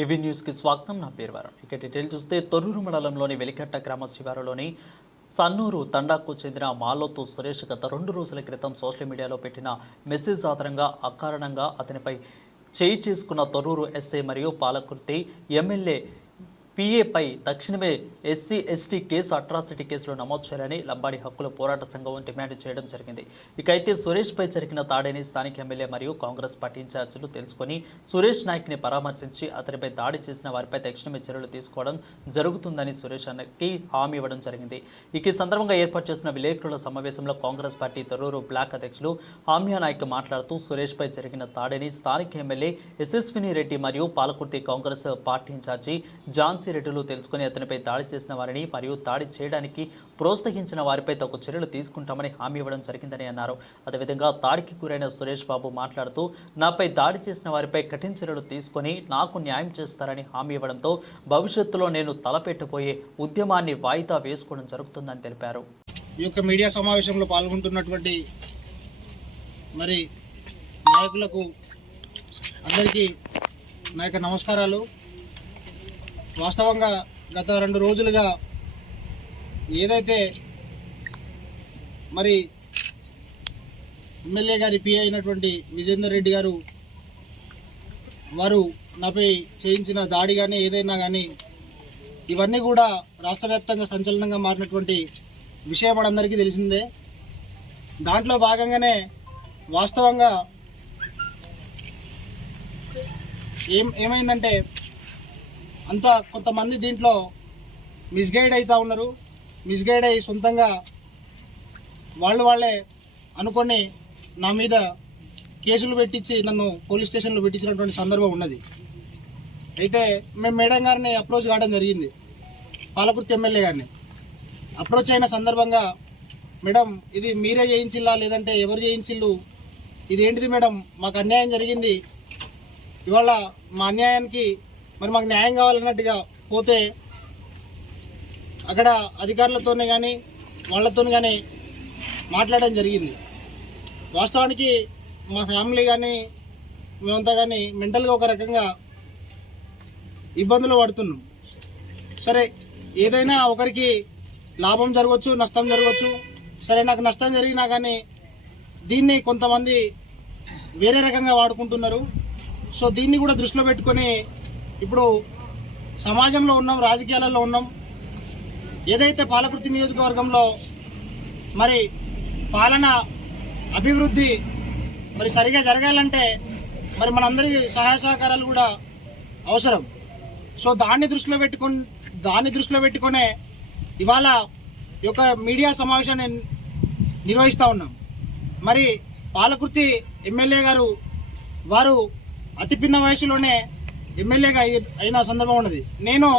ఏవీ న్యూస్కి స్వాగతం. నా పేరు వరుణ్. ఇక డీటెయిల్ చూస్తే తొర్రూరు మండలంలోని వెలికట్ట గ్రామ శివారులోని సన్నూరు తండాకు చెందిన మాలోతు సురేష్ గత 2 రోజుల క్రితం సోషల్ మీడియాలో పెట్టిన మెసేజ్ ఆధారంగా అకారణంగా అతనిపై చేయి చేసుకున్న తొర్రూరు ఎస్ఐ మరియు పాలకుర్తి ఎమ్మెల్యే పిఏపై తక్షణమే ఎస్సీ ఎస్టీ కేసు అట్రాసిటీ కేసులో నమోదు చేయాలని లంబాడి హక్కుల పోరాట సంఘం డిమాండ్ చేయడం జరిగింది. ఇక అయితే సురేష్పై జరిగిన దాడిని స్థానిక ఎమ్మెల్యే మరియు కాంగ్రెస్ పార్టీ ఇన్ఛార్జీలు తెలుసుకొని సురేష్ నాయక్ని పరామర్శించి అతనిపై దాడి చేసిన వారిపై తక్షణమే చర్యలు తీసుకోవడం జరుగుతుందని సురేష్ అన్నకి హామీ ఇవ్వడం జరిగింది. ఇక ఈ సందర్భంగా ఏర్పాటు చేసిన విలేకరుల సమావేశంలో కాంగ్రెస్ పార్టీ తొర్రూరు బ్లాక్ అధ్యక్షులు ఆమ్యా నాయక్ మాట్లాడుతూ సురేష్పై జరిగిన దాడిని స్థానిక ఎమ్మెల్యే యశస్విని రెడ్డి మరియు పాలకుర్తి కాంగ్రెస్ పార్టీ ఇన్ఛార్జి జాన్ రెడ్డిలు తెలుసుకుని అతనిపై దాడి చేసిన వారిని మరియు దాడి చేయడానికి ప్రోత్సహించిన వారిపై తగు చర్యలు తీసుకుంటామని హామీ ఇవ్వడం జరిగిందని అన్నారు. అదేవిధంగా దాడికి గురైన సురేష్ బాబు మాట్లాడుతూ నాపై దాడి చేసిన వారిపై కఠిన చర్యలు తీసుకొని నాకు న్యాయం చేస్తారని హామీ ఇవ్వడంతో భవిష్యత్తులో నేను తలపెట్టబోయే ఉద్యమాన్ని వాయిదా వేసుకోవడం జరుగుతుందని తెలిపారు. ఈ యొక్క మీడియా సమావేశంలో పాల్గొంటున్నటువంటి మరి నాయకులకు అందరికీ నా యొక్క నమస్కారాలు. వాస్తవంగా గత 2 రోజులుగా ఏదైతే మరి ఎమ్మెల్యే గారి పిఏ అయినటువంటి విజేందర్ రెడ్డి గారు వారు నాపై చేయించిన దాడి కానీ ఏదైనా కానీ ఇవన్నీ కూడా రాష్ట్ర వ్యాప్తంగా సంచలనంగా మారినటువంటి విషయం మనందరికీ తెలిసిందే. దాంట్లో భాగంగానే వాస్తవంగా ఏమైందంటే అంతా కొంతమంది దీంట్లో మిస్గైడ్ అవుతూ ఉన్నారు. మిస్గైడ్ అయ్యి సొంతంగా వాళ్ళే అనుకొని నా మీద కేసులు పెట్టించి నన్ను పోలీస్ స్టేషన్లో పెట్టించినటువంటి సందర్భం ఉన్నది. అయితే మేము మేడం గారిని అప్రోచ్ కావడం జరిగింది. పాలకుర్తి ఎమ్మెల్యే గారిని అప్రోచ్ అయిన సందర్భంగా మేడం ఇది మీరే చేయించిల్లా లేదంటే ఎవరు చేయించిల్లు, ఇదేంటిది మేడం, మాకు అన్యాయం జరిగింది, ఇవాళ మా అన్యాయానికి మరి మాకు న్యాయం కావాలన్నట్టుగా పోతే అక్కడ అధికారులతోనే కానీ వాళ్ళతో కానీ మాట్లాడడం జరిగింది. వాస్తవానికి మా ఫ్యామిలీ కానీ మేమంతా కానీ మెంటల్గా ఒక రకంగా ఇబ్బందులు పడుతున్నాం. సరే ఏదైనా ఒకరికి లాభం జరగవచ్చు, నష్టం జరగవచ్చు. సరే నాకు నష్టం జరిగినా కానీ దీన్ని కొంతమంది వేరే రకంగా వాడుకుంటున్నారు. సో దీన్ని కూడా దృష్టిలో పెట్టుకొని ఇప్పుడు సమాజంలో ఉన్నాం, రాజకీయాలలో ఉన్నాం. ఏదైతే పాలకుర్తి నియోజకవర్గంలో మరి పాలన అభివృద్ధి మరి సరిగా జరగాలంటే మరి మనందరి సహాయ సహకారాలు కూడా అవసరం. సో దాన్ని దృష్టిలో పెట్టుకునే ఇవాళ ఈ యొక్క మీడియా సమావేశాన్ని నిర్వహిస్తూ ఉన్నాం. మరి పాలకుర్తి ఎమ్మెల్యే గారు వారు అతి పిన్న వయసులోనే ఎమ్మెల్యేగా అయిన సందర్భం ఉన్నది. నేను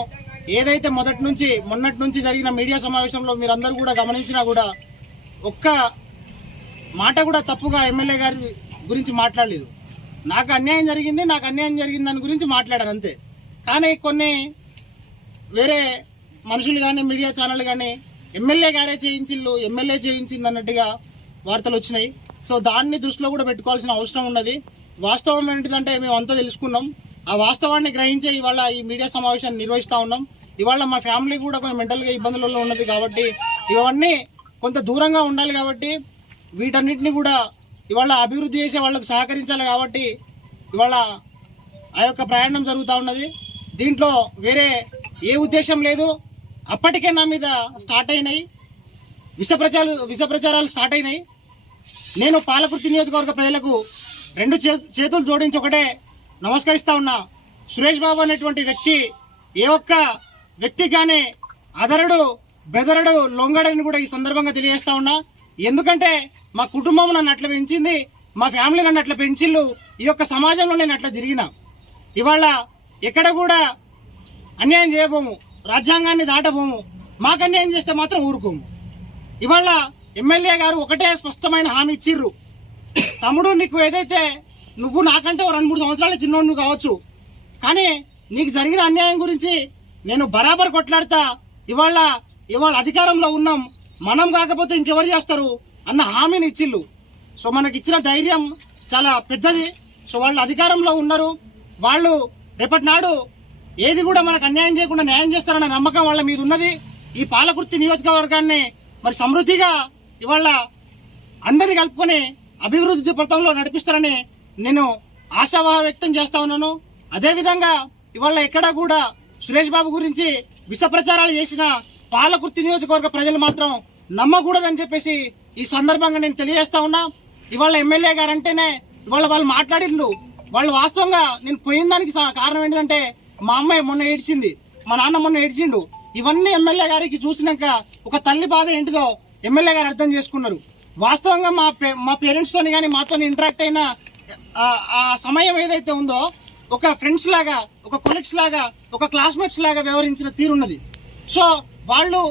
ఏదైతే మొన్నటి నుంచి జరిగిన మీడియా సమావేశంలో మీరందరూ కూడా గమనించినా కూడా ఒక్క మాట కూడా తప్పుగా ఎమ్మెల్యే గారి గురించి మాట్లాడలేదు. నాకు అన్యాయం జరిగింది దాని గురించి మాట్లాడారు అంతే. కానీ కొన్ని వేరే మనుషులు కానీ మీడియా ఛానళ్ళు కానీ ఎమ్మెల్యే గారే ఎమ్మెల్యే చేయించింది అన్నట్టుగా వార్తలు వచ్చినాయి. సో దాన్ని దృష్టిలో కూడా పెట్టుకోవాల్సిన అవసరం ఉన్నది. వాస్తవం ఏంటిదంటే మేము అంతా తెలుసుకున్నాం. ఆ వాస్తవాన్ని గ్రహించే ఇవాళ ఈ మీడియా సమావేశాన్ని నిర్వహిస్తూ ఉన్నాం. ఇవాళ మా ఫ్యామిలీ కూడా కొంచెం మెంటల్గా ఇబ్బందులలో ఉన్నది కాబట్టి ఇవన్నీ కొంత దూరంగా ఉండాలి కాబట్టి వీటన్నిటిని కూడా ఇవాళ అభివృద్ధి చేసే వాళ్ళకు సహకరించాలి కాబట్టి ఇవాళ ఆ యొక్క ప్రయాణం జరుగుతూ ఉన్నది. దీంట్లో వేరే ఏ ఉద్దేశం లేదు. అప్పటికే నా మీద స్టార్ట్ అయినాయి విష ప్రచారాలు స్టార్ట్ అయినాయి. నేను పాలకుర్తి నియోజకవర్గ ప్రజలకు 2 చేతులు జోడించి ఒకటే నమస్కరిస్తా ఉన్నా. సురేష్ బాబు అనేటువంటి వ్యక్తి ఏ ఒక్క వ్యక్తి కానీ అదరడు బెదరడు లొంగడని కూడా ఈ సందర్భంగా తెలియజేస్తా ఉన్నా. ఎందుకంటే మా కుటుంబం నన్ను అట్లా పెంచింది, మా ఫ్యామిలీ నన్ను అట్లా పెంచిళ్ళు, ఈ యొక్క సమాజంలో నేను అట్లా జరిగిన ఇవాళ ఎక్కడ కూడా అన్యాయం చేయబోము, రాజ్యాంగాన్ని దాటబోము, మాకు అన్యాయం చేస్తే మాత్రం ఊరుకోము. ఇవాళ ఎమ్మెల్యే గారు ఒకటే స్పష్టమైన హామీ ఇచ్చిర్రు, తమ్ముడు నీకు ఏదైతే నువ్వు నాకంటే 2-3 సంవత్సరాల చిన్నోడు కావచ్చు, కానీ నీకు జరిగిన అన్యాయం గురించి నేను బరాబర్ కొట్లాడతా. ఇవాళ అధికారంలో ఉన్నాం, మనం కాకపోతే ఇంకెవరు చేస్తారు అన్న హామీని ఇచ్చిళ్ళు. సో మనకి ఇచ్చిన ధైర్యం చాలా పెద్దది. సో వాళ్ళు అధికారంలో ఉన్నారు, వాళ్ళు రేపటి నాడు ఏది కూడా మనకు అన్యాయం చేయకుండా న్యాయం చేస్తారన్న నమ్మకం వాళ్ళ మీద ఉన్నది. ఈ పాలకుర్తి నియోజకవర్గాన్ని మరి సమృద్ధిగా ఇవాళ అందరినీ కలుపుకొని అభివృద్ధి పథంలో నడిపిస్తారని నేను ఆశాభావం వ్యక్తం చేస్తా ఉన్నాను. అదేవిధంగా ఇవాళ ఎక్కడా కూడా సురేష్ బాబు గురించి విష ప్రచారాలు చేసిన పాలకుర్తి నియోజకవర్గ ప్రజలు మాత్రం నమ్మకూడదని చెప్పేసి ఈ సందర్భంగా నేను తెలియజేస్తా ఉన్నా. ఇవాళ ఎమ్మెల్యే గారు అంటేనే ఇవాళ వాళ్ళు మాట్లాడిండ్రు. వాళ్ళు వాస్తవంగా నేను పోయిన దానికి కారణం ఏంటంటే మా అమ్మాయి మొన్న ఏడ్చింది, మా నాన్న మొన్న ఏడ్చిండు. ఇవన్నీ ఎమ్మెల్యే గారికి చూసినాక ఒక తల్లి బాధ ఏంటిదో ఎమ్మెల్యే గారు అర్థం చేసుకున్నారు. వాస్తవంగా మా పేరెంట్స్ తోని కానీ మాతో ఇంటరాక్ట్ అయిన ఆ సమయం ఏదైతే ఉందో ఒక ఫ్రెండ్స్ లాగా, ఒక కొలీగ్స్ లాగా, ఒక క్లాస్మేట్స్ లాగా వ్యవహరించిన తీరున్నది. సో వాళ్ళు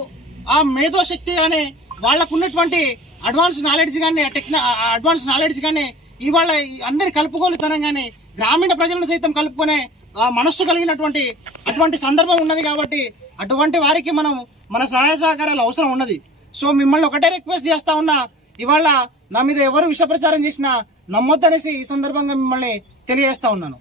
ఆ మేధోశక్తి కానీ వాళ్ళకు ఉన్నటువంటి అడ్వాన్స్ నాలెడ్జ్ కానీ ఇవాళ అందరి కలుపుకోలుతనం కానీ గ్రామీణ ప్రజలను సైతం కలుపుకునే మనస్సు కలిగినటువంటి అటువంటి సందర్భం ఉన్నది. కాబట్టి అటువంటి వారికి మనం మన సహాయ సహకారాలు అవసరం ఉన్నది. సో మిమ్మల్ని ఒకటే రిక్వెస్ట్ చేస్తా ఉన్నా, ఇవాళ నా మీద ఎవరు విష ప్రచారం చేసినా నమ్మొద్దనేసి ఈ సందర్భంగా మిమ్మల్ని తెలియజేస్తా ఉన్నాను.